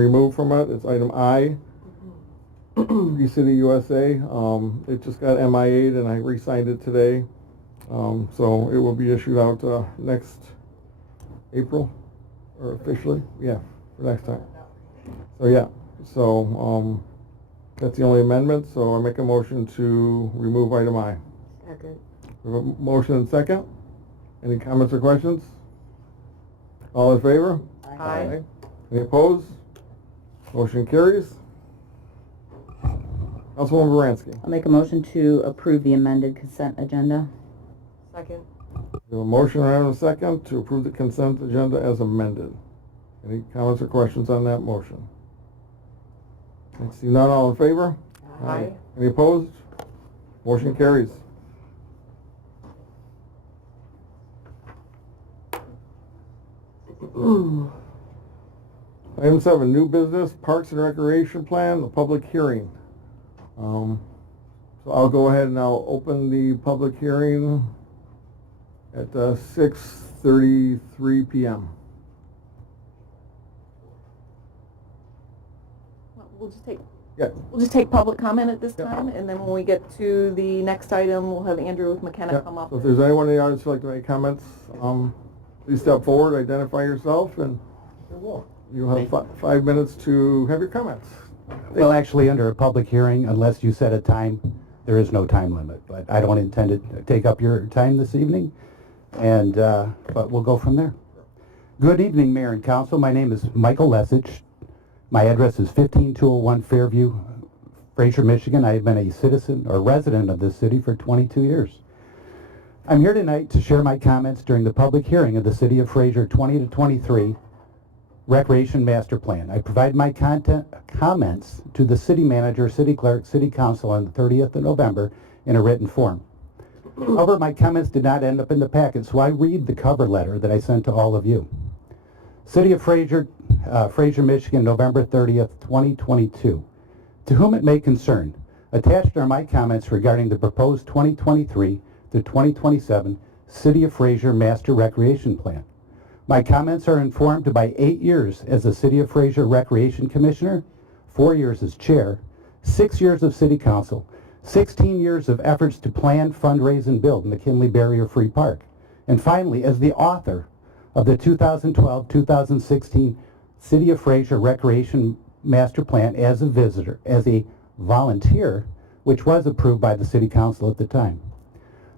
removed from it. It's item I, E-City USA. It just got MIA'd and I re-signed it today. So it will be issued out next April, or officially, yeah, for next time. So yeah, so that's the only amendment. So I make a motion to remove item I. Second. We have a motion and second. Any comments or questions? All in favor? Aye. Any opposed? Motion carries. Councilwoman Baranski. I'll make a motion to approve the amended consent agenda. Second. We have a motion and a second to approve the consent agenda as amended. Any comments or questions on that motion? I see none. All in favor? Aye. Any opposed? Motion carries. Item 7, new business, Parks and Recreation Plan, the public hearing. So I'll go ahead and I'll open the public hearing at 6:33 p.m. We'll just take Yeah. We'll just take public comment at this Yep. time, and then when we get to the next item, we'll have Andrew with McKenna Yeah. come up. So if there's anyone in the audience who'd like to make comments, please step forward, identify yourself, and you'll have 5 minutes to have your comments. Well, actually, under a public hearing, unless you set a time, there is no time limit. But I don't intend to take up your time this evening, and but we'll go from there. Good evening, Mayor and Council. My name is Michael Lesich. My address is 15201 Fairview, Fraser, Michigan. I have been a citizen or resident of this city for 22 years. I'm here tonight to share my comments during the public hearing of the City of Fraser 20 to 23 Recreation Master Plan. I provide my comments to the City Manager, City Clerk, City Council on the 30th of November in a written form. However, my comments did not end up in the packet, so I read the cover letter that I sent to all of you. City of Fraser, Fraser, Michigan, November 30th, 2022. To whom it may concern, attached are my comments regarding the proposed 2023 to 2027 City of Fraser Master Recreation Plan. My comments are informed by 8 years as the City of Fraser Recreation Commissioner, 4 years as Chair, 6 years of City Council, 16 years of efforts to plan, fundraise, and build McKinley Barrier-Free Park, and finally as the author of the 2012-2016 City of Fraser Recreation Master Plan as a visitor, as a volunteer, which was approved by the City Council at the time.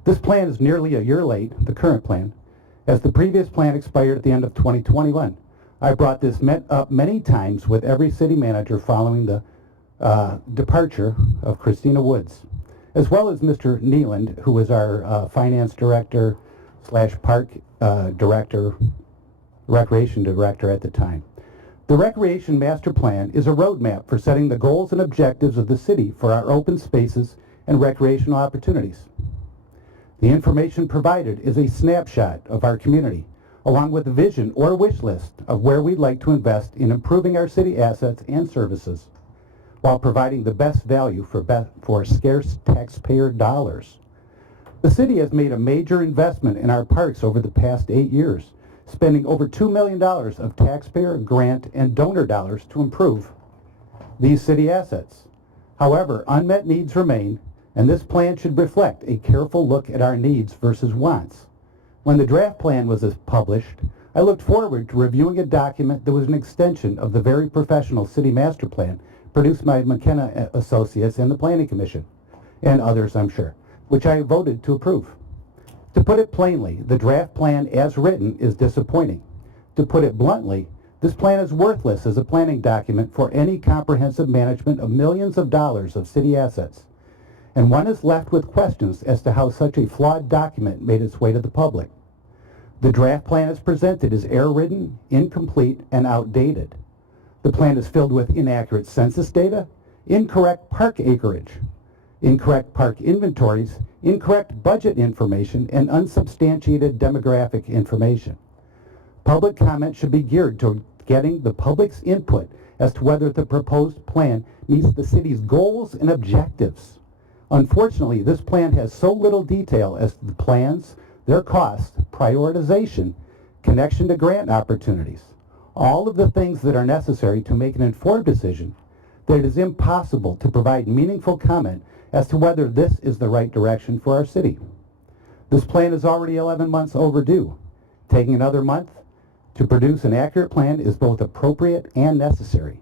This plan is nearly a year late, the current plan, as the previous plan expired at the end of 2021. I brought this up many times with every city manager following the departure of Christina Woods, as well as Mr. Neeland, who was our finance director / park director, recreation director at the time. The Recreation Master Plan is a roadmap for setting the goals and objectives of the city for our open spaces and recreational opportunities. The information provided is a snapshot of our community, along with a vision or wish list of where we'd like to invest in improving our city assets and services, while providing the best value for scarce taxpayer dollars. The city has made a major investment in our parks over the past 8 years, spending over $2 million of taxpayer, grant, and donor dollars to improve these city assets. However, unmet needs remain, and this plan should reflect a careful look at our needs versus wants. When the draft plan was published, I looked forward to reviewing a document that was an extension of the very professional city master plan produced by McKenna Associates and the Planning Commission, and others, I'm sure, which I voted to approve. To put it plainly, the draft plan as written is disappointing. To put it bluntly, this plan is worthless as a planning document for any comprehensive management of millions of dollars of city assets. And one is left with questions as to how such a flawed document made its way to the public. The draft plan as presented is error-ridden, incomplete, and outdated. The plan is filled with inaccurate census data, incorrect park acreage, incorrect park inventories, incorrect budget information, and unsubstantiated demographic information. Public comment should be geared to getting the public's input as to whether the proposed plan meets the city's goals and objectives. Unfortunately, this plan has so little detail as to the plans, their cost, prioritization, connection to grant opportunities. all of the things that are necessary to make an informed decision, that it is impossible to provide meaningful comment as to whether this is the right direction for our city. This plan is already 11 months overdue. Taking another month to produce an accurate plan is both appropriate and necessary.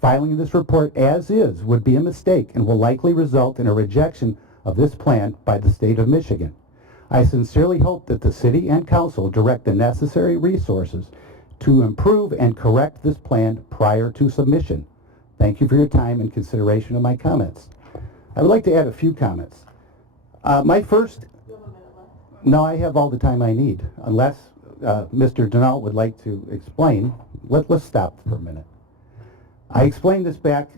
Filing this report as is would be a mistake and will likely result in a rejection of this plan by the state of Michigan. I sincerely hope that the city and council direct the necessary resources to improve and correct this plan prior to submission. Thank you for your time and consideration of my comments. I would like to add a few comments. My first... No, I have all the time I need, unless Mr. Denault would like to explain. Let's stop for a minute. I explained this back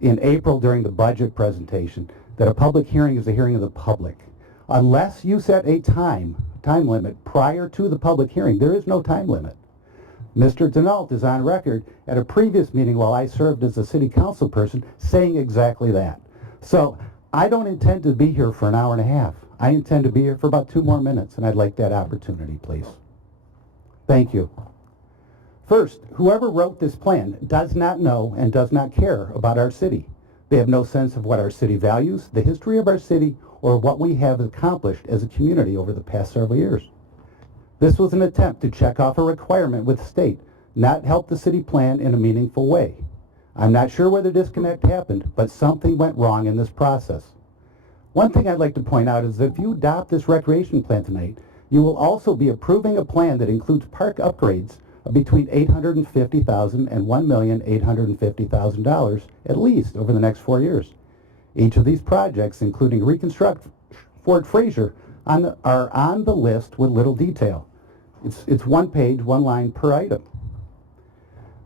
in April during the budget presentation, that a public hearing is a hearing of the public. Unless you set a time limit prior to the public hearing, there is no time limit. Mr. Denault is on record at a previous meeting while I served as a city council person saying exactly that. So I don't intend to be here for an hour and a half. I intend to be here for about 2 more minutes, and I'd like that opportunity, please. Thank you. First, whoever wrote this plan does not know and does not care about our city. They have no sense of what our city values, the history of our city, or what we have accomplished as a community over the past several years. This was an attempt to check off a requirement with the state, not help the city plan in a meaningful way. I'm not sure where the disconnect happened, but something went wrong in this process. One thing I'd like to point out is that if you adopt this recreation plan tonight, you will also be approving a plan that includes park upgrades of between $850,000 and $1,850,000 at least over the next 4 years. Each of these projects, including reconstruct Fort Fraser, are on the list with little detail. It's 1 page, 1 line per item.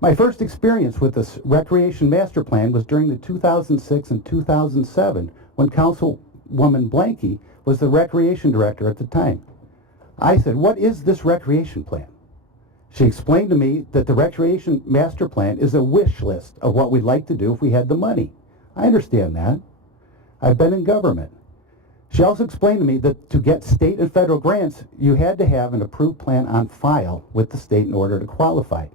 My first experience with this recreation master plan was during the 2006 and 2007 when Councilwoman Blanky was the recreation director at the time. I said, "What is this recreation plan?" She explained to me that the recreation master plan is a wish list of what we'd like to do if we had the money. I understand that. I've been in government. She also explained to me that to get state and federal grants, you had to have an approved plan on file with the state in order to qualify.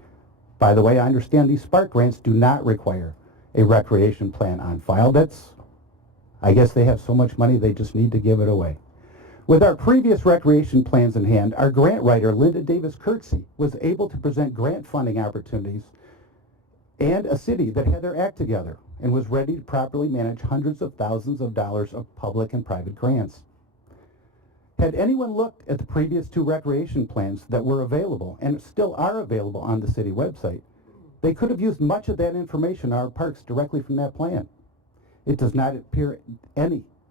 By the way, I understand these Spark grants do not require a recreation plan on file. I guess they have so much money they just need to give it away. With our previous recreation plans in hand, our grant writer, Linda Davis-Kirksey, was able to present grant funding opportunities and a city that had their act together and was ready to properly manage hundreds of thousands of dollars of public and private grants. Had anyone looked at the previous 2 recreation plans that were available and still are available on the city website, they could have used much of that information on our parks directly from that plan. It does not appear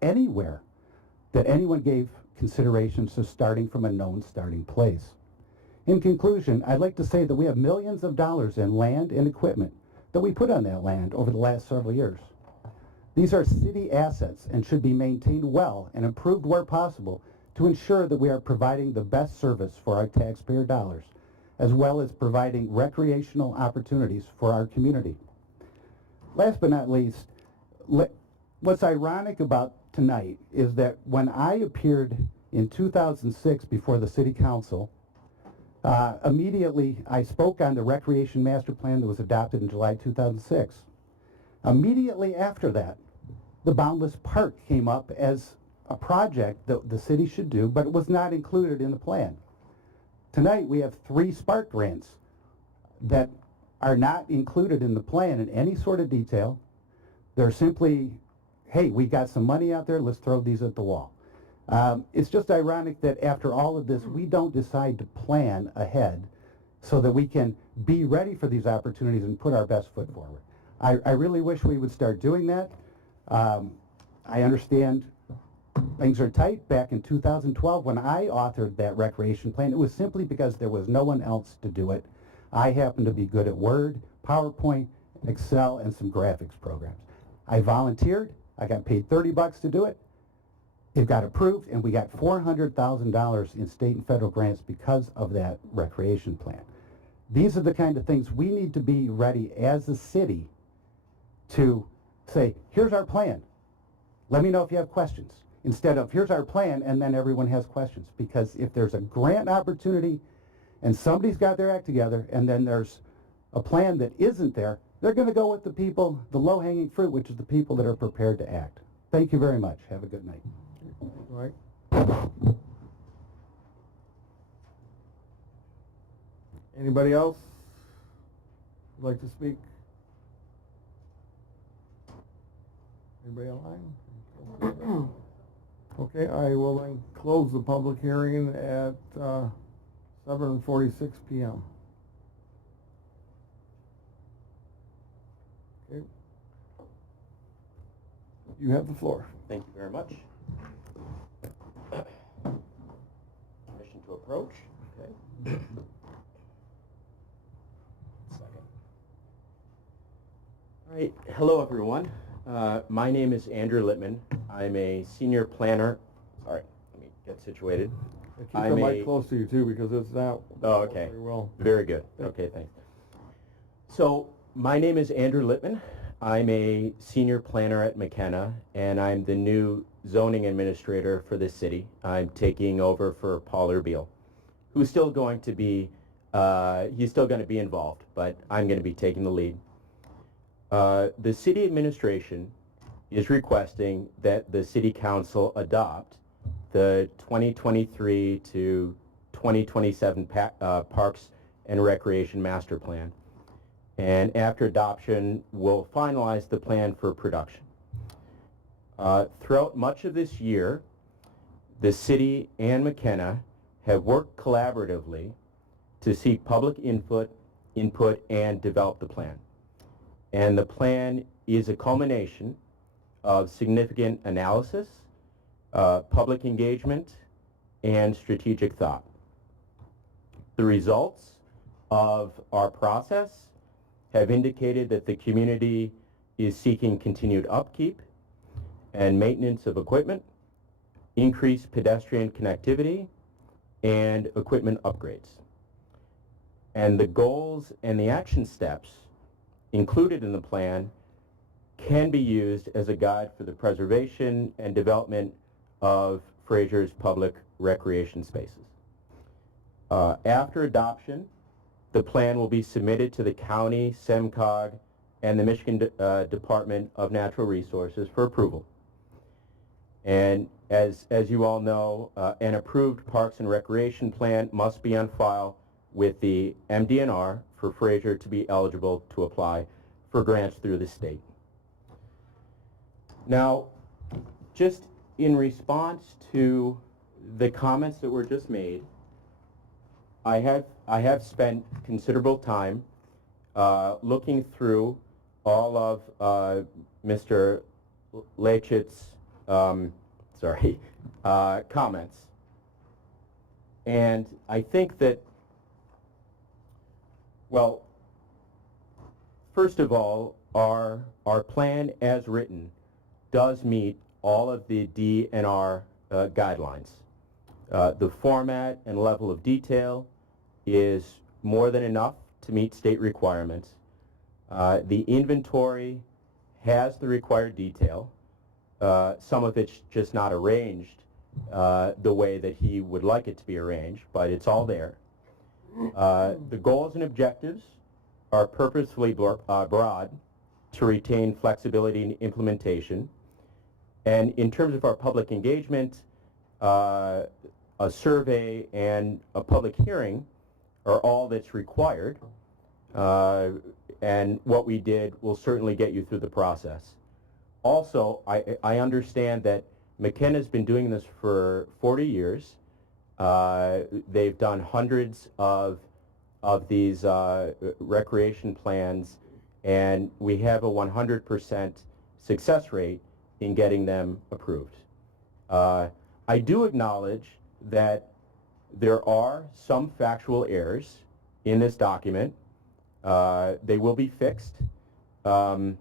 anywhere that anyone gave consideration to starting from a known starting place. In conclusion, I'd like to say that we have millions of dollars in land and equipment that we put on that land over the last several years. These are city assets and should be maintained well and improved where possible to ensure that we are providing the best service for our taxpayer dollars, as well as providing recreational opportunities for our community. Last but not least, what's ironic about tonight is that when I appeared in 2006 before the City Council, immediately I spoke on the Recreation Master Plan that was adopted in July 2006. Immediately after that, the Boundless Park came up as a project that the city should do, but it was not included in the plan. Tonight we have 3 Spark grants that are not included in the plan in any sort of detail. They're simply, hey, we got some money out there, let's throw these at the wall. It's just ironic that after all of this, we don't decide to plan ahead so that we can be ready for these opportunities and put our best foot forward. I really wish we would start doing that. I understand things are tight. Back in 2012, when I authored that recreation plan, it was simply because there was no one else to do it. I happen to be good at Word, PowerPoint, Excel, and some graphics programs. I volunteered. I got paid $30 to do it. It got approved, and we got $400,000 in state and federal grants because of that recreation plan. These are the kind of things we need to be ready as a city to say, here's our plan. Let me know if you have questions. Instead of, here's our plan, and then everyone has questions. Because if there's a grant opportunity and somebody's got their act together, and then there's a plan that isn't there, they're going to go with the people, the low-hanging fruit, which is the people that are prepared to act. Thank you very much. Have a good night. All right. Anybody else would like to speak? Anybody online? Okay, I will then close the public hearing at 7:46 p.m. Okay. You have the floor. Thank you very much. Permission to approach. Okay. Second. All right. Hello, everyone. My name is Andrew Littman. I'm a senior planner. Sorry, let me get situated. Keep the mic close to you too, because it's not. Oh, okay. Very well. Very good. Okay, thanks. So, my name is Andrew Littman. I'm a senior planner at McKenna, and I'm the new zoning administrator for this city. I'm taking over for Paul Erbiel, who's still going to be, he's still going to be involved, but I'm going to be taking the lead. The city administration is requesting that the city council adopt the 2023 to 2027 Parks and Recreation Master Plan. And after adoption, we'll finalize the plan for production. Throughout much of this year, the city and McKenna have worked collaboratively to seek public input and develop the plan. And the plan is a culmination of significant analysis, public engagement, and strategic thought. The results of our process have indicated that the community is seeking continued upkeep and maintenance of equipment, increased pedestrian connectivity, and equipment upgrades. And the goals and the action steps included in the plan can be used as a guide for the preservation and development of Fraser's public recreation spaces. After adoption, the plan will be submitted to the county, SEMCOG, and the Michigan Department of Natural Resources for approval. And as you all know, an approved Parks and Recreation plan must be on file with the MDNR for Fraser to be eligible to apply for grants through the state. Now, just in response to the comments that were just made, I have spent considerable time looking through all of Mr. Lechit's comments, and I think that, well, first of all, our plan as written does meet all of the DNR guidelines. The format and level of detail is more than enough to meet state requirements. The inventory has the required detail. Some of it's just not arranged the way that he would like it to be arranged, but it's all there. The goals and objectives are purposefully broad to retain flexibility in implementation. And in terms of our public engagement, a survey and a public hearing are all that's required. And what we did will certainly get you through the process. Also, I understand that McKenna's been doing this for 40 years. They've done hundreds of these recreation plans, and we have a 100% success rate in getting them approved. I do acknowledge that there are some factual errors in this document. They will be fixed, but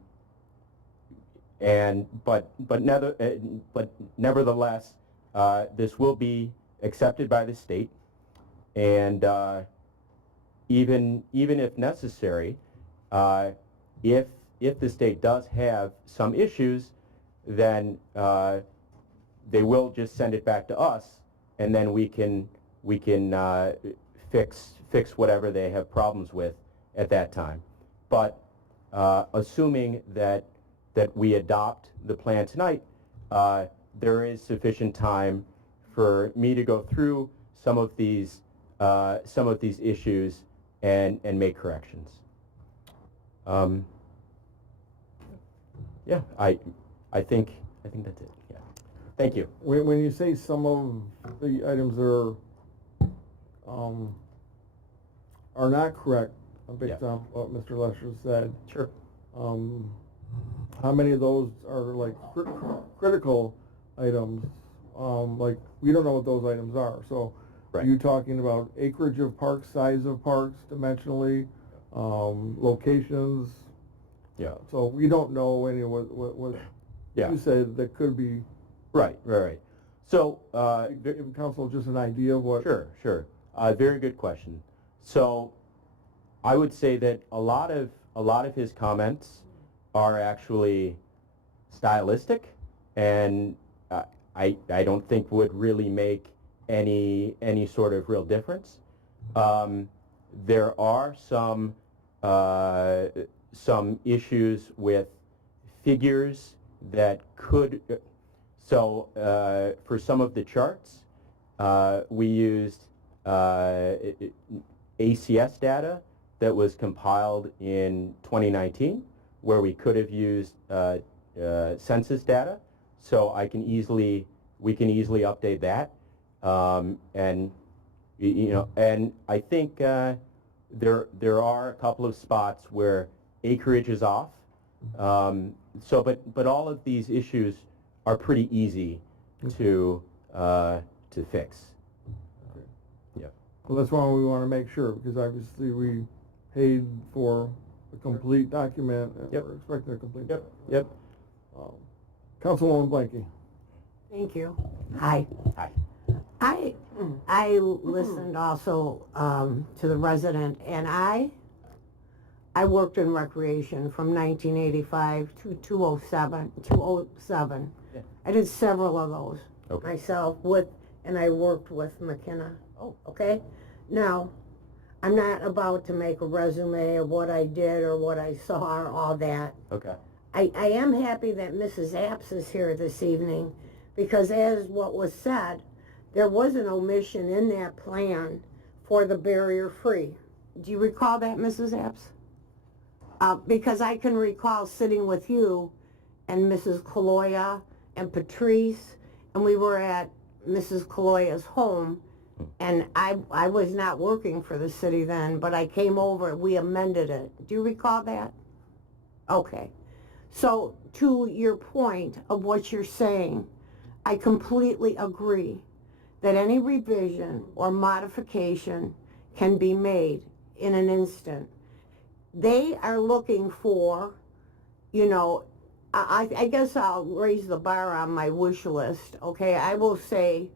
nevertheless, this will be accepted by the state, and even if necessary, if the state does have some issues, then they will just send it back to us, and then we can fix whatever they have problems with, at that time. But assuming that we adopt the plan tonight, there is sufficient time for me to go through some of these issues and make corrections. Yeah, I think that's it. Yeah, thank you. When you say some of the items are not correct, based on what Mr. Lesher said, Sure. how many of those are like critical items? Like we don't know what those items are. So, Right. are you talking about acreage of parks, size of parks, dimensionally, locations? Yeah. So we don't know any of what Yeah. you said that could be. Right. So, Give council just an idea of what. Sure. Very good question. So, I would say that a lot of his comments are actually stylistic, and I don't think would really make any sort of real difference. There are some issues with figures that could. So for some of the charts, we used ACS data that was compiled in 2019, where we could have used census data. So we can easily update that, and and I think there are a couple of spots where acreage is off. But all of these issues are pretty easy to fix. Okay. Yeah. Well, that's why we want to make sure, because obviously we paid for a complete document, and Yep. we're expecting a complete. Yep. Councilwoman Blanky. Thank you. Hi. Hi. I listened also to the resident, and I worked in recreation from 1985 to 2007. Yeah. I did several of those Okay. and I worked with McKenna. Oh. Okay? Now, I'm not about to make a resume of what I did or what I saw or all that. Okay. I am happy that Mrs. Apps is here this evening, because as what was said, there was an omission in that plan for the barrier-free. Do you recall that, Mrs. Apps? Because I can recall sitting with you and Mrs. Kaloya and Patrice, and we were at Mrs. Kaloya's home, and I was not working for the city then, but I came over, we amended it. Do you recall that? Okay. So, to your point of what you're saying, I completely agree that any revision or modification can be made in an instant. They are looking for, I guess I'll raise the bar on my wish list, okay? I will say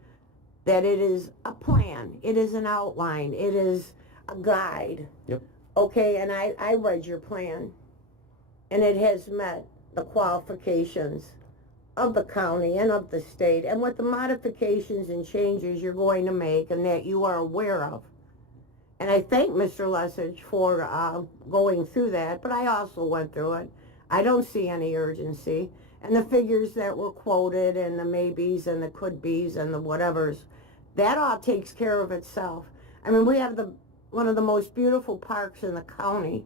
that it is a plan, it is an outline, it is a guide. Yep. Okay, and I read your plan, and it has met the qualifications of the county and of the state, and with the modifications and changes you're going to make and that you are aware of. And I thank Mr. Lesage for going through that, but I also went through it. I don't see any urgency. And the figures that were quoted and the maybes and the could be's and the whatevers, that all takes care of itself. I mean, we have one of the most beautiful parks in the county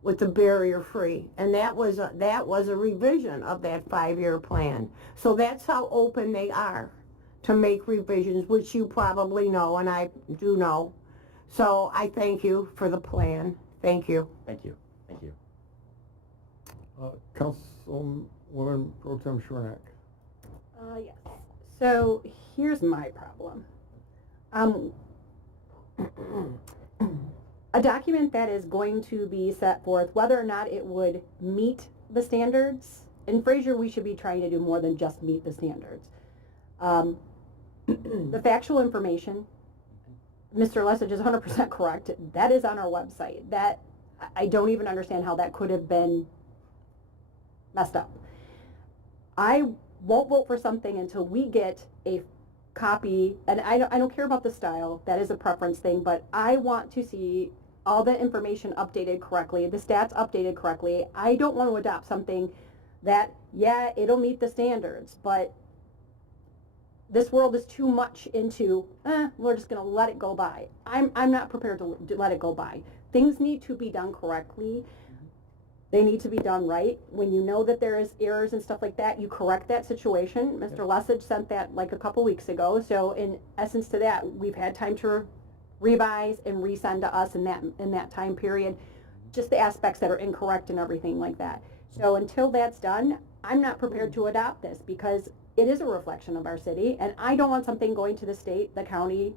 with the barrier free, and that was a revision of that 5-year plan. So that's how open they are to make revisions, which you probably know, and I do know. So I thank you for the plan. Thank you. Thank you. Thank you. Councilwoman Pro Tem Schwernak. Yes. So here's my problem. A document that is going to be set forth, whether or not it would meet the standards, in Fraser we should be trying to do more than just meet the standards. The factual information, Mr. Lesage is 100% correct. That is on our website. That, I don't even understand how that could have been messed up. I won't vote for something until we get a copy, and I don't care about the style, that is a preference thing, but I want to see all the information updated correctly, the stats updated correctly. I don't want to adopt something that, yeah, it'll meet the standards, but this world is too much into, we're just going to let it go by. I'm not prepared to let it go by. Things need to be done correctly. They need to be done right. When you know that there is errors and stuff like that, you correct that situation. Mr. Lessig sent that like a couple weeks ago. So in essence to that, we've had time to revise and resend to us in that time period, just the aspects that are incorrect and everything like that. So until that's done, I'm not prepared to adopt this because it is a reflection of our city, and I don't want something going to the state, the county,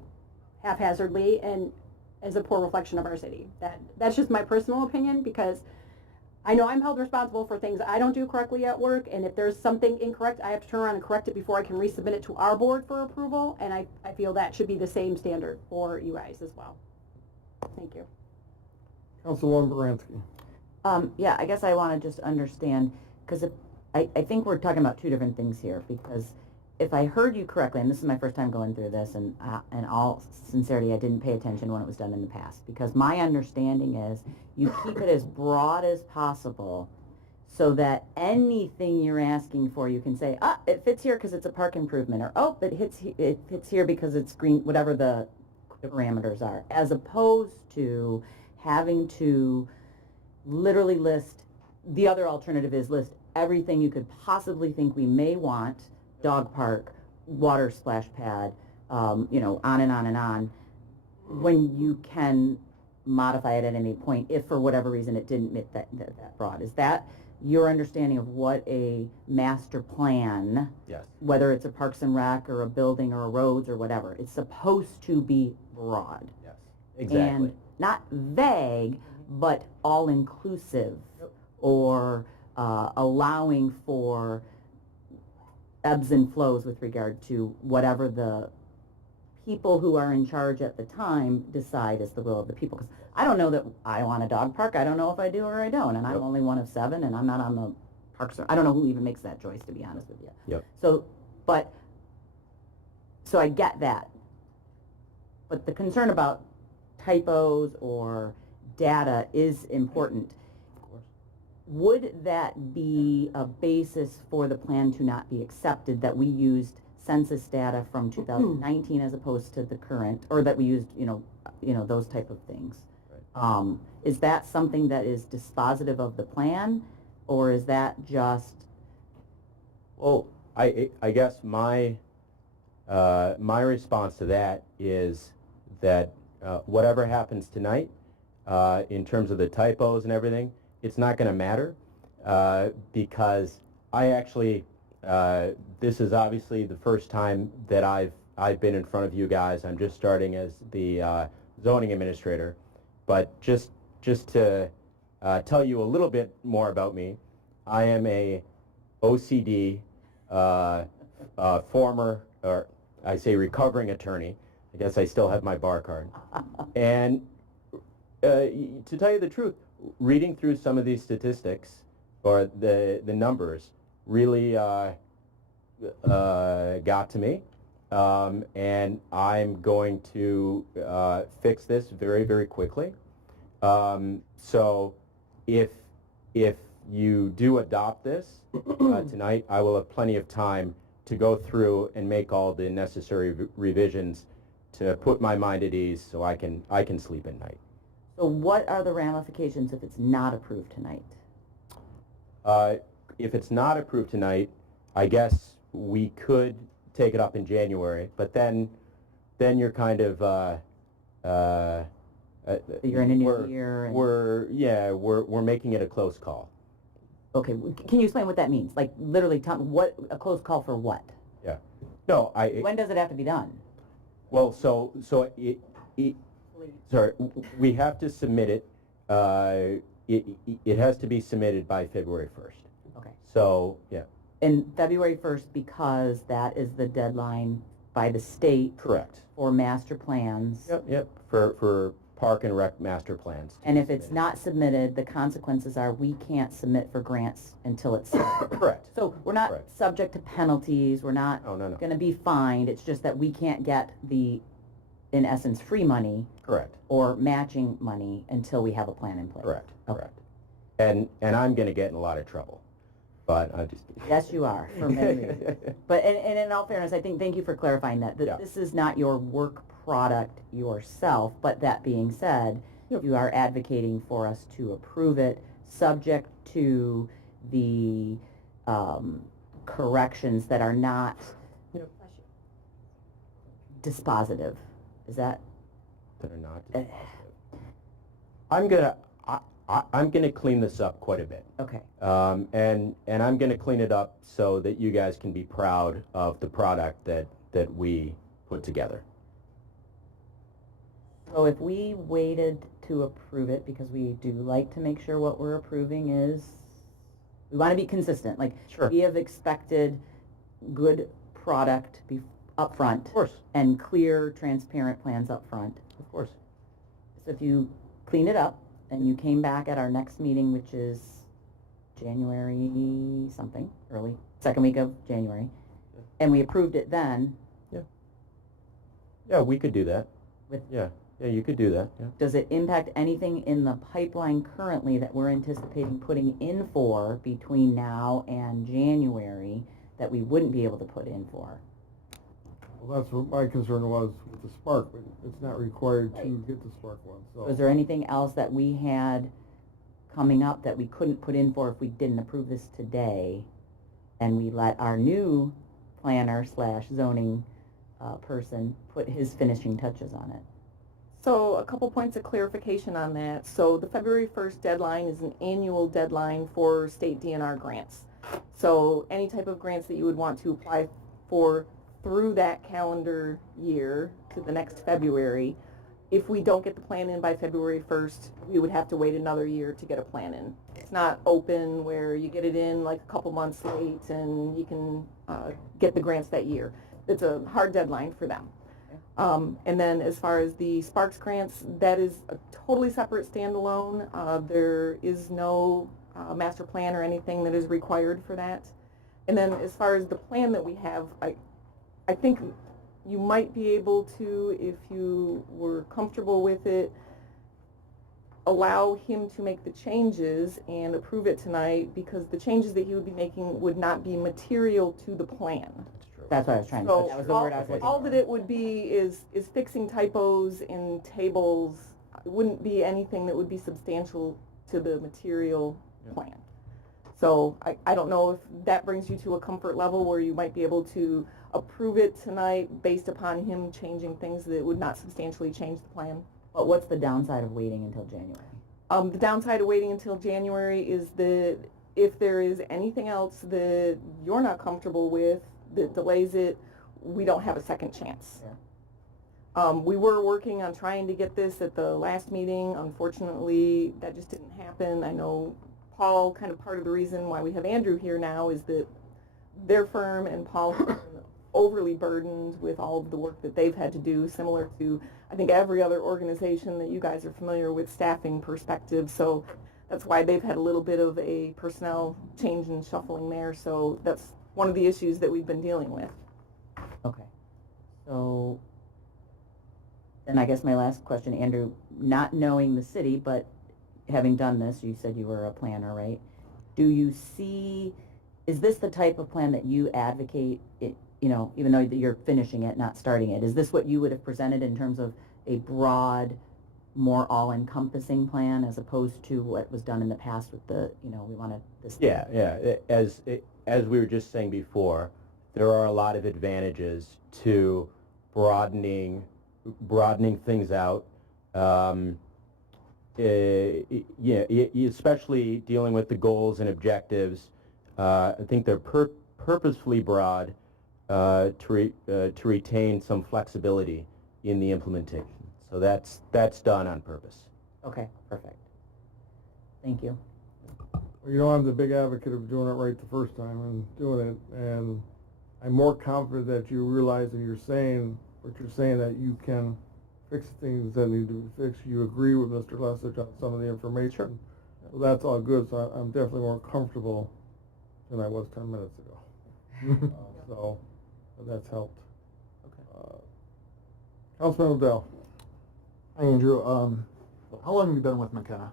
haphazardly and as a poor reflection of our city. That's just my personal opinion, because I know I'm held responsible for things I don't do correctly at work, and if there's something incorrect, I have to turn around and correct it before I can resubmit it to our board for approval, and I feel that should be the same standard for you guys as well. Thank you. Councilwoman Baranski. Yeah, I guess I want to just understand, because I think we're talking about two different things here, because if I heard you correctly, and this is my first time going through this, and in all sincerity, I didn't pay attention when it was done in the past, because my understanding is you keep it as broad as possible so that anything you're asking for, you can say, it fits here because it's a park improvement, or it fits here because it's green, whatever the parameters are, as opposed to having to literally list, the other alternative is list everything you could possibly think we may want, dog park, water splash pad, on and on and on, when you can modify it at any point if for whatever reason it didn't meet that broad. Is that your understanding of what a master plan, Yes. whether it's a Parks and Rec or a building or a roads or whatever, it's supposed to be broad? Yes. Exactly. And not vague, but all-inclusive, or allowing for ebbs and flows with regard to whatever the people who are in charge at the time decide is the will of the people. Because I don't know that I want a dog park. I don't know if I do or I don't. And I'm only one of 7, and I'm not on the parks. I don't know who even makes that choice, to be honest with you. Yep. So I get that. But the concern about typos or data is important. Would that be a basis for the plan to not be accepted, that we used census data from 2019 as opposed to the current, or that we used, those type of things? Right. Is that something that is dispositive of the plan, or is that just? Well, I guess my response to that is that whatever happens tonight, in terms of the typos and everything, it's not going to matter, because I actually, this is obviously the first time that I've been in front of you guys. I'm just starting as the zoning administrator, but just to tell you a little bit more about me, I am a OCD former, or I say recovering attorney. I guess I still have my bar card, and to tell you the truth, reading through some of these statistics, or the numbers, really got to me, and I'm going to fix this very, very quickly. So if you do adopt this tonight, I will have plenty of time to go through and make all the necessary revisions to put my mind at ease, so I can sleep at night. So what are the ramifications if it's not approved tonight? If it's not approved tonight, I guess we could take it up in January, but then you're kind of you're in a new year. We're making it a close call. Okay, can you explain what that means? Like, literally, tell me, what a close call for what? Yeah. No, when does it have to be done? Well, so sorry, we have to submit it. It has to be submitted by February 1st. Okay. So, yeah. And February 1st, because that is the deadline by the state. Correct. For master plans. Yep. For Park and Rec master plans. And if it's not submitted, the consequences are we can't submit for grants until it's submitted. Correct. So we're not subject to penalties. We're not no. going to be fined. It's just that we can't get the in essence, free money Correct. or matching money until we have a plan in place. Correct. Okay. Correct. And I'm going to get in a lot of trouble, but I just. Yes, you are, for many reasons. But and in all fairness, I think, thank you for clarifying that Yeah. this is not your work product yourself, but that being said, Yep. you are advocating for us to approve it, subject to the corrections that are not dispositive. Is that? That are not dispositive. I'm gonna clean this up quite a bit, Okay. and I'm gonna clean it up so that you guys can be proud of the product that we put together. So if we waited to approve it, because we do like to make sure what we're approving is, we want to be consistent. Like, Sure. we have expected good product up front. Of course. And clear, transparent plans up front. Of course. So if you clean it up and you came back at our next meeting, which is January something, early, second week of January, and we approved it then, Yeah, we could do that. With- Yeah, you could do that. Yeah. does it impact anything in the pipeline currently that we're anticipating putting in for between now and January that we wouldn't be able to put in for? Well, that's what my concern was with the Spark, but it's not required to Right. get the Spark one, so. Was there anything else that we had coming up that we couldn't put in for if we didn't approve this today, and we let our new planner / zoning person put his finishing touches on it? So a couple points of clarification on that. So the February 1st deadline is an annual deadline for state DNR grants. So any type of grants that you would want to apply for through that calendar year to the next February, if we don't get the plan in by February 1st, we would have to wait another year to get a plan in. It's not open where you get it in like a couple months late and you can get the grants that year. It's a hard deadline for them. And then as far as the Sparks grants, that is a totally separate standalone. There is no master plan or anything that is required for that. And then as far as the plan that we have, I think you might be able to, if you were comfortable with it, allow him to make the changes and approve it tonight, because the changes that he would be making would not be material to the plan. That's true. That's what I was trying to, So that was the word I was looking all for. that it would be is fixing typos in tables. It wouldn't be anything that would be substantial to the material plan. So I don't know if that brings you to a comfort level where you might be able to approve it tonight based upon him changing things that would not substantially change the plan. But what's the downside of waiting until January? The downside of waiting until January is that if there is anything else that you're not comfortable with that delays it, we don't have a second chance. We were working on trying to get this at the last meeting. Unfortunately, that just didn't happen. I know Paul, kind of part of the reason why we have Andrew here now is that their firm and Paul have been overly burdened with all of the work that they've had to do, similar to, I think, every other organization that you guys are familiar with staffing perspective. So that's why they've had a little bit of a personnel change and shuffling there. So that's one of the issues that we've been dealing with. Okay. So, then I guess my last question, Andrew, not knowing the city, but having done this, you said you were a planner, right? Do you see, is this the type of plan that you advocate, even though you're finishing it, not starting it? Is this what you would have presented in terms of a broad, more all-encompassing plan as opposed to what was done in the past with the, we wanted this? Yeah. As we were just saying before, there are a lot of advantages to broadening things out. Especially dealing with the goals and objectives. I think they're purposefully broad to retain some flexibility in the implementation. So that's done on purpose. Okay, perfect. Thank you. Well, I'm the big advocate of doing it right the first time and doing it, and I'm more confident that you realize and you're saying that you can fix things that need to be fixed. You agree with Mr. Lessig on some of the information. Sure. So that's all good, so I'm definitely more comfortable than I was 10 minutes ago. So that's helped. Okay. Councilman Odell. Hi, Andrew. How long have you been with McKenna?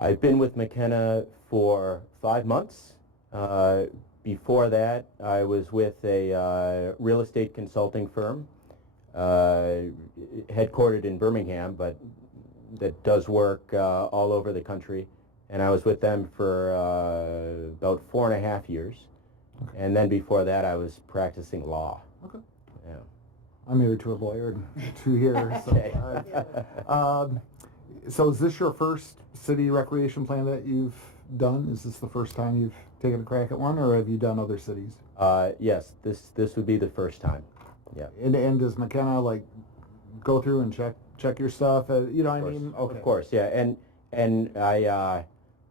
I've been with McKenna for 5 months. Before that, I was with a real estate consulting firm headquartered in Birmingham, but that does work all over the country. And I was with them for about 4.5 years. Okay. And then before that, I was practicing law. Okay. Yeah. I'm married to a lawyer and 2 years. Okay. So is this your first city recreation plan that you've done? Is this the first time you've taken a crack at one, or have you done other cities? Yes, this would be the first time. Yeah. And does McKenna like go through and check your stuff? You know what I mean? Okay. Of course, yeah. And I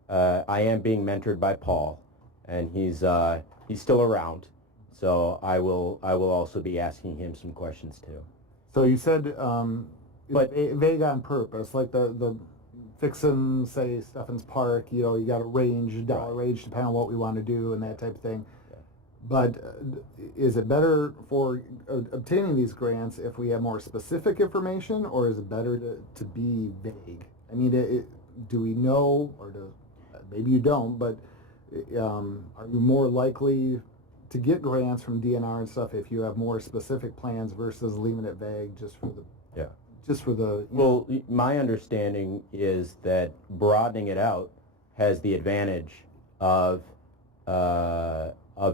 am being mentored by Paul, and he's still around, so I will also be asking him some questions too. So you said But- vague on purpose, like the fixing, say, Stephens Park, you know, you got a range, dollar range, depending on what we want to do and that type of thing. Yeah. But is it better for obtaining these grants if we have more specific information, or is it better to be vague? I mean, do we know, or maybe you don't, but are you more likely to get grants from DNR and stuff if you have more specific plans versus leaving it vague just for the Well, my understanding is that broadening it out has the advantage of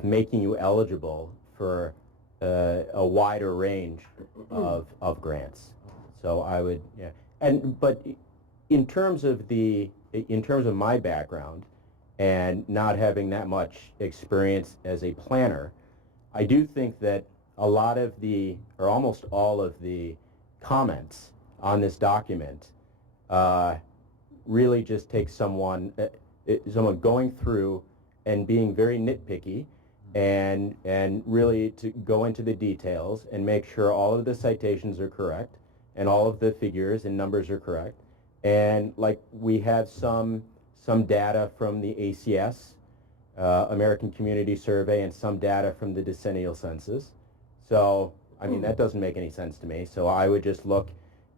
making you eligible for a wider range of grants. So I would, yeah. But in terms of my background and not having that much experience as a planner, I do think that a lot of or almost all of the comments on this document really just takes someone going through and being very nitpicky and really to go into the details and make sure all of the citations are correct and all of the figures and numbers are correct. And like we have some data from the ACS, American Community Survey, and some data from the decennial census. So I mean, that doesn't make any sense to me. So I would just look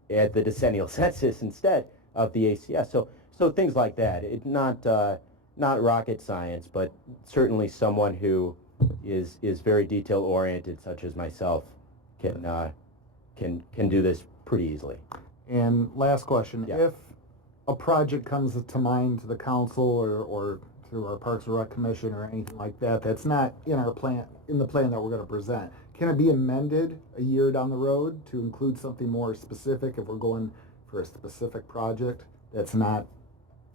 at the decennial census instead of the ACS. So things like that. It's not rocket science, but certainly someone who is very detail oriented, such as myself, can do this pretty easily. And last question, Yeah. if a project comes to mind to the council or through our Parks and Rec Commission or anything like that, that's not in our plan, in the plan that we're going to present, can it be amended a year down the road to include something more specific if we're going for a specific project that's not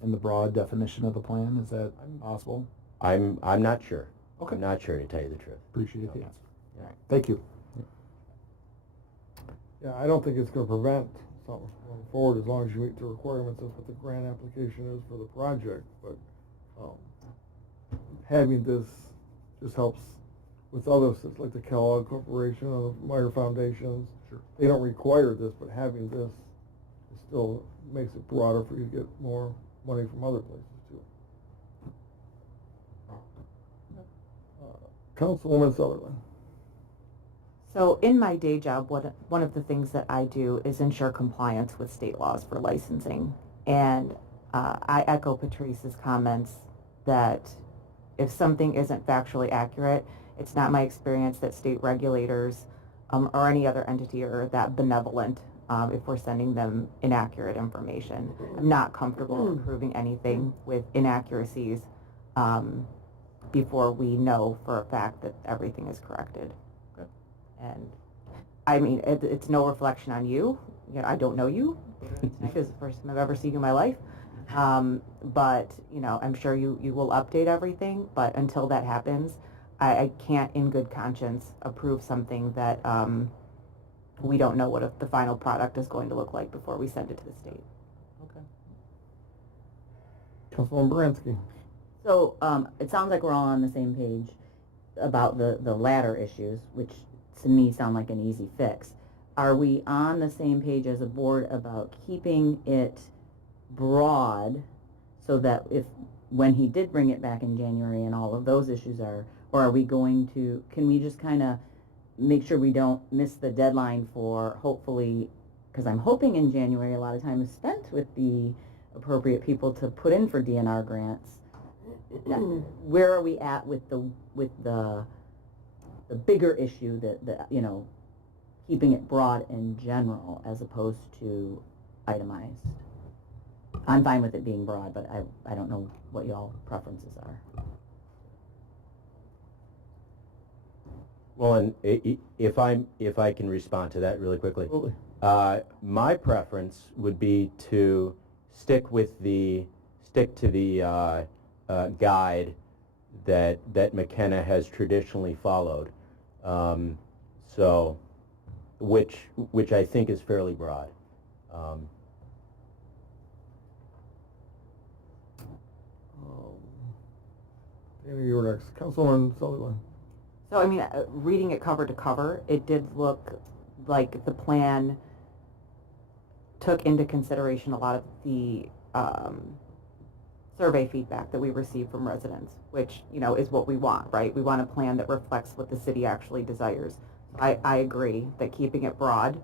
in the broad definition of the plan? Is that possible? I'm not sure. Okay. I'm not sure, to tell you the truth. Appreciate the answer. Yeah. All right. Thank you. Yeah, I don't think it's going to prevent something going forward as long as you meet the requirements of what the grant application is for the project. But having this just helps with others, like the Kellogg Corporation or the Meyer Foundations. Sure. They don't require this, but having this still makes it broader for you to get more money from other places too. Councilwoman Sutherland. So in my day job, one of the things that I do is ensure compliance with state laws for licensing. And I echo Patrice's comments that if something isn't factually accurate, it's not my experience that state regulators or any other entity are that benevolent if we're sending them inaccurate information. I'm not comfortable approving anything with inaccuracies before we know for a fact that everything is corrected. Okay. And I mean, it's no reflection on you. You know, I don't know you. This is the first time I've ever seen you in my life. But, you know, I'm sure you will update everything. But until that happens, I can't in good conscience approve something that we don't know what the final product is going to look like before we send it to the state. Okay. Councilwoman Baranski. So it sounds like we're all on the same page about the latter issues, which to me sound like an easy fix. Are we on the same page as a board about keeping it broad so that when he did bring it back in January and all of those issues are, or are we going to, can we just kind of make sure we don't miss the deadline for hopefully, because I'm hoping in January a lot of time is spent with the appropriate people to put in for DNR grants. Where are we at with the bigger issue that you know, keeping it broad in general as opposed to itemized? I'm fine with it being broad, but I don't know what y'all preferences are. Well, and if I can respond to that really quickly. Absolutely. My preference would be to stick to the guide that McKenna has traditionally followed, so which I think is fairly broad. Dana, you were next. Councilman Sullivan. So, I mean, reading it cover to cover, it did look like the plan took into consideration a lot of the survey feedback that we received from residents, which, you know, is what we want, right? We want a plan that reflects what the city actually desires. I agree that keeping it broad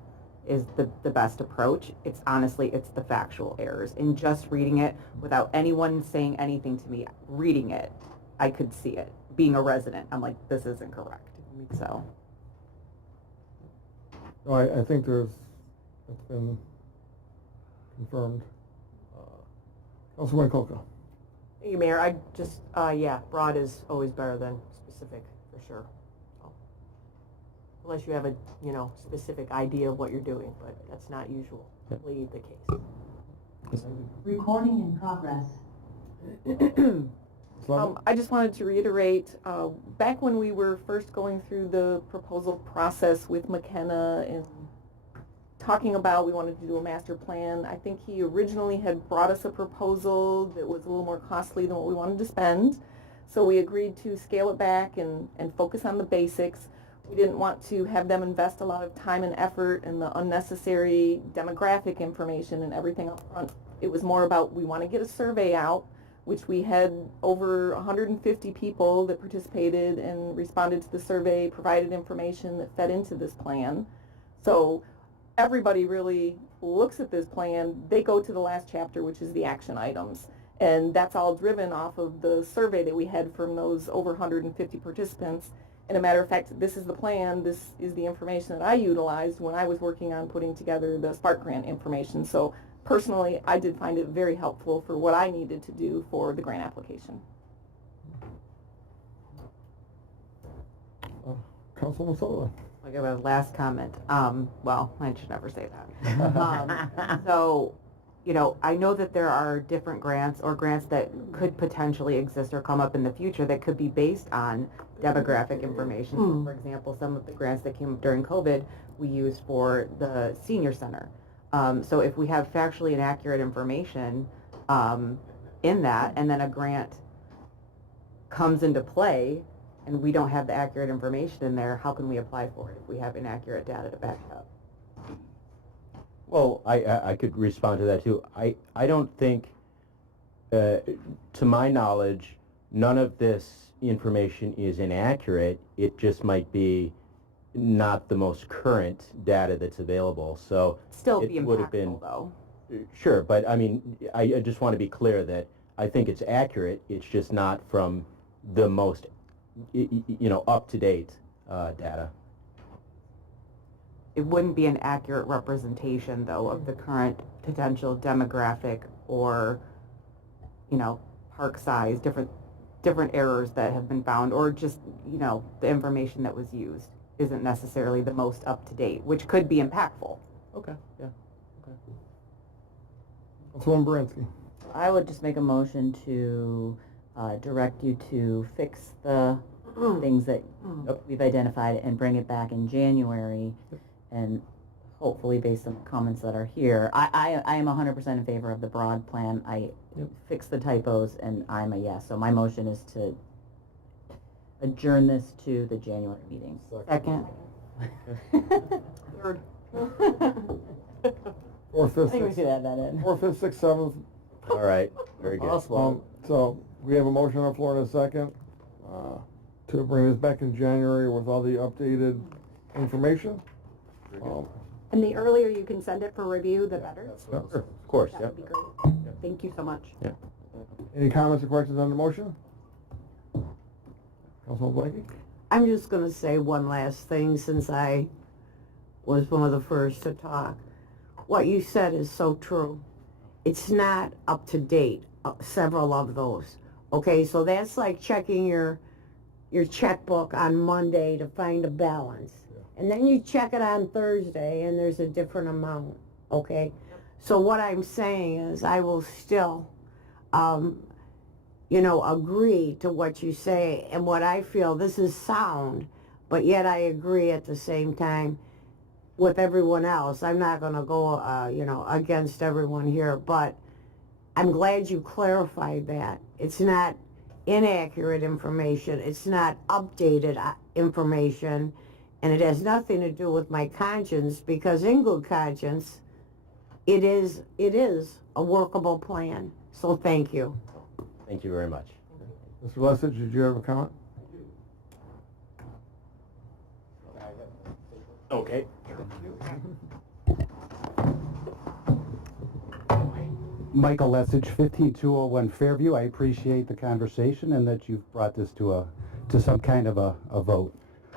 is the best approach. It's honestly, it's the factual errors. In just reading it, without anyone saying anything to me, reading it, I could see it. Being a resident, I'm like, this isn't correct. So. No, I think it's been confirmed. Councilman Kolka. Thank you, Mayor. I just, yeah, broad is always better than specific, for sure. So, unless you have a, you know, specific idea of what you're doing, but that's not usually the case. Recording in progress. I just wanted to reiterate, back when we were first going through the proposal process with McKenna and talking about we wanted to do a master plan, I think he originally had brought us a proposal that was a little more costly than what we wanted to spend. So we agreed to scale it back and focus on the basics. We didn't want to have them invest a lot of time and effort in the unnecessary demographic information and everything up front. It was more about we want to get a survey out, which we had over 150 people that participated and responded to the survey, provided information that fed into this plan. So everybody really looks at this plan. They go to the last chapter, which is the action items. And that's all driven off of the survey that we had from those over 150 participants. And a matter of fact, this is the plan. This is the information that I utilized when I was working on putting together the Spark Grant information. So personally, I did find it very helpful for what I needed to do for the grant application. Councilman Sullivan. I'll give a last comment. Well, I should never say that. So, you know, I know that there are different grants or grants that could potentially exist or come up in the future that could be based on demographic information. So, for example, some of the grants that came up during COVID, we used for the senior center. So if we have factually inaccurate information in that, and then a grant comes into play, and we don't have the accurate information in there, how can we apply for it if we have inaccurate data to back it up? Well, I could respond to that too. I don't think, to my knowledge, none of this information is inaccurate. It just might be not the most current data that's available. So Still it be would have impactful, been, though. Sure, but I mean, I just want to be clear that I think it's accurate. It's just not from the most, up-to-date data. It wouldn't be an accurate representation, though, of the current potential demographic or, you know, park size, different errors that have been found, or just, you know, the information that was used isn't necessarily the most up-to-date, which could be impactful. Okay, yeah. Okay. Councilman Baranski. I would just make a motion to direct you to fix the things that we've identified and bring it back in January, and hopefully based on the comments that are here, I am 100% in favor of the broad plan. I fix the typos, and I'm a yes. So my motion is to adjourn this to the January meeting. Second. Third. Fourth, fifth, I think we sixth, should add that in. fourth, fifth, sixth, seventh. All right, very good. So we have a motion on the floor in a second to bring this back in January with all the updated information. And the earlier you can send it for review, the better. That's what I was- Of course, That yeah. would be great. Thank you so much. Any comments or questions on the motion? Councilman Blanky? I'm just gonna say one last thing since I was one of the first to talk. What you said is so true. It's not up to date, several of those. Okay, so that's like checking your checkbook on Monday to find a balance. And then you check it on Thursday and there's a different amount, okay? So what I'm saying is I will still, agree to what you say and what I feel. This is sound, but yet I agree at the same time with everyone else. I'm not going to go, against everyone here, but I'm glad you clarified that. It's not inaccurate information. It's not updated information, and it has nothing to do with my conscience, because in good conscience, it is a workable plan. So thank you. Thank you very much. Mr. Lessig, did you have a comment? Okay. Michael Lessig, 15201 Fairview. I appreciate the conversation and that you've brought this to some kind of a vote.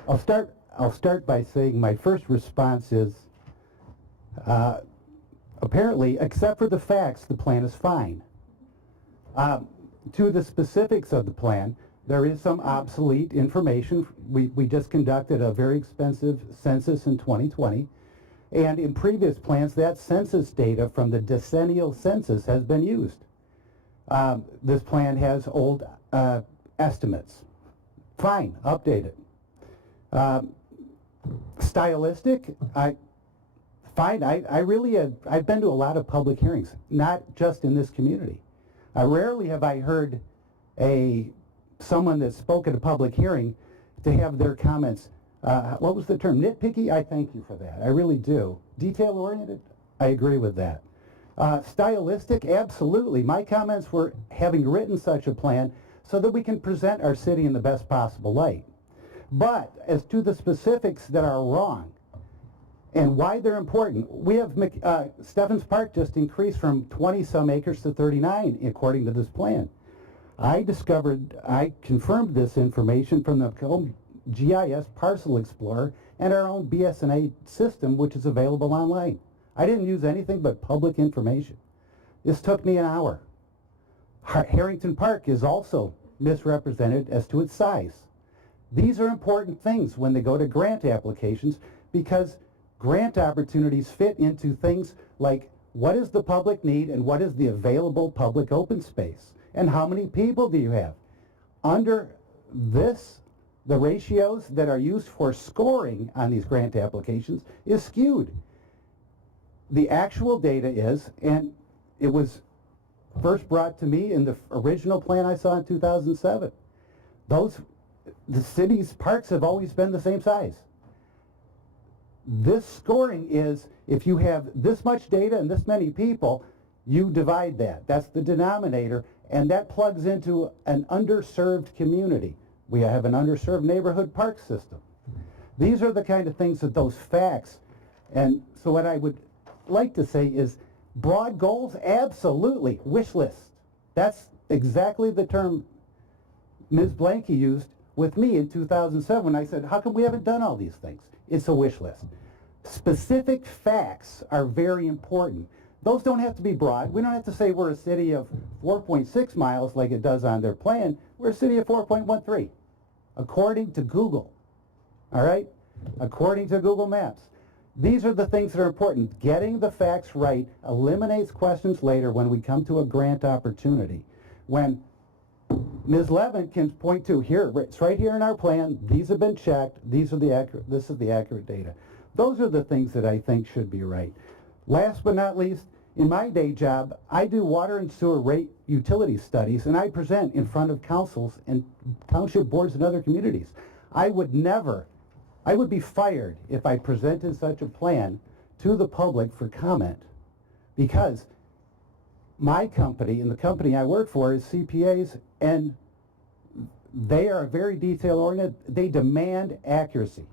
I'll start by saying my first response is apparently, except for the facts, the plan is fine. To the specifics of the plan, there is some obsolete information. We just conducted a very expensive census in 2020. And in previous plans, that census data from the decennial census has been used. This plan has old estimates. Fine, update it. Stylistic, fine. I've been to a lot of public hearings, not just in this community. Rarely have I heard someone that spoke at a public hearing to have their comments, what was the term, nitpicky? I thank you for that. I really do. Detail-oriented? I agree with that. Stylistic? Absolutely. My comments were having written such a plan so that we can present our city in the best possible light. But as to the specifics that are wrong and why they're important, we have Stephens Park just increased from 20-some acres to 39 according to this plan. I confirmed this information from the GIS Parcel Explorer and our own BSNA system, which is available online. I didn't use anything but public information. This took me an hour. Harrington Park is also misrepresented as to its size. These are important things when they go to grant applications, because grant opportunities fit into things like what is the public need and what is the available public open space and how many people do you have. Under this, the ratios that are used for scoring on these grant applications is skewed. The actual data is, and it was first brought to me in the original plan I saw in 2007. The city's parks have always been the same size. This scoring is, if you have this much data and this many people, you divide that. That's the denominator, and that plugs into an underserved community. We have an underserved neighborhood park system. These are the kind of things that those facts, and so what I would like to say is broad goals, absolutely. Wish list. That's exactly the term Ms. Blanky used with me in 2007 when I said, how come we haven't done all these things? It's a wish list. Specific facts are very important. Those don't have to be broad. We don't have to say we're a city of 4.6 miles like it does on their plan. We're a city of 4.13, according to Google. All right? According to Google Maps. These are the things that are important. Getting the facts right eliminates questions later when we come to a grant opportunity. When Ms. Levin can point to, here, it's right here in our plan, these have been checked, this is the accurate data. Those are the things that I think should be right. Last but not least, in my day job, I do water and sewer rate utility studies, and I present in front of councils and township boards and other communities. I would be fired if I presented such a plan to the public for comment, because my company and the company I work for is CPAs, and they are very detail-oriented. They demand accuracy.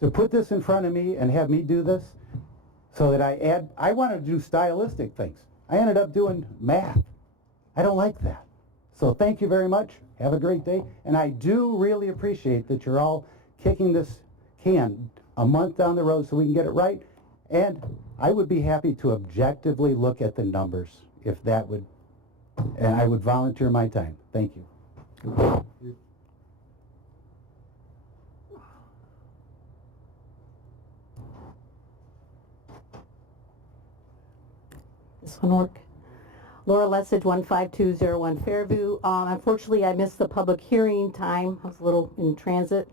to put this in front of me and have me do this so that I wanted to do stylistic things. I ended up doing math. I don't like that. So thank you very much. Have a great day. And I do really appreciate that you're all kicking this can a month down the road so we can get it right. And I would be happy to objectively look at the numbers if that would, and I would volunteer my time. Thank you. This one work? Laura Lessig, 15201 Fairview. Unfortunately, I missed the public hearing time. I was a little in transit.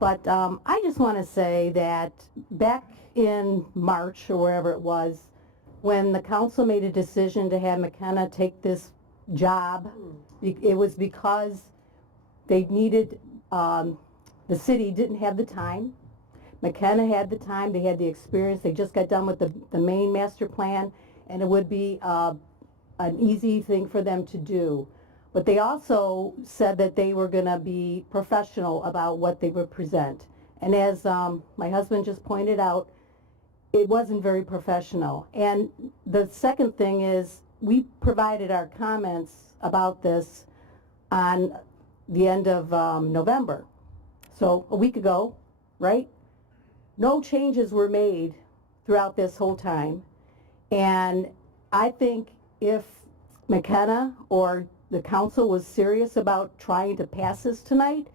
But I just want to say that back in March or wherever it was, when the council made a decision to have McKenna take this job, it was because they needed, the city didn't have the time. McKenna had the time, they had the experience, they just got done with the main master plan, and it would be an easy thing for them to do. But they also said that they were going to be professional about what they would present. And as my husband just pointed out, it wasn't very professional. And the second thing is, we provided our comments about this on the end of November. So a week ago, right? No changes were made throughout this whole time. And I think if McKenna or the council was serious about trying to pass this tonight,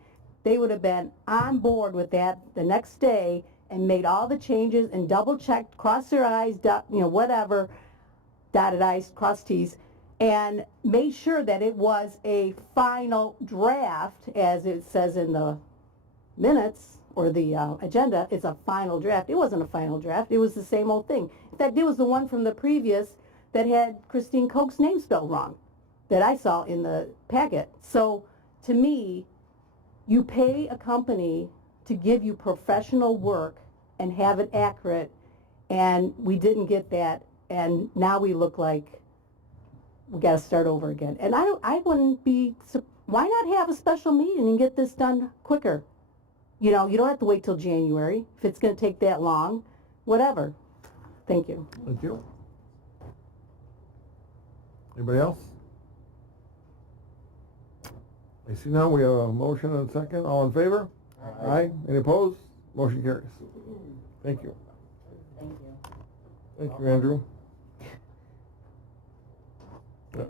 they would have been on board with that the next day and made all the changes and double-checked, crossed their I's, whatever, dotted I's, crossed T's, and made sure that it was a final draft, as it says in the minutes or the agenda. It's a final draft. It wasn't a final draft. It was the same old thing. In fact, it was the one from the previous that had Christine Koch's name spelled wrong that I saw in the packet. So to me, you pay a company to give you professional work and have it accurate, and we didn't get that, and now we look like we got to start over again. And I wouldn't be, why not have a special meeting and get this done quicker? You know, you don't have to wait till January if it's going to take that long, whatever. Thank you. Thank you. Anybody else? I see now we have a motion and a second. All in favor? Aye. Any opposed? Motion carries. Thank you. Thank you. Thank you, Andrew. Yeah.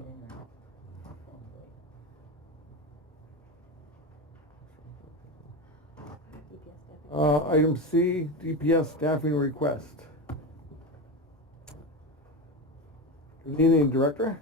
Item C, DPS staffing request. Good evening, Director.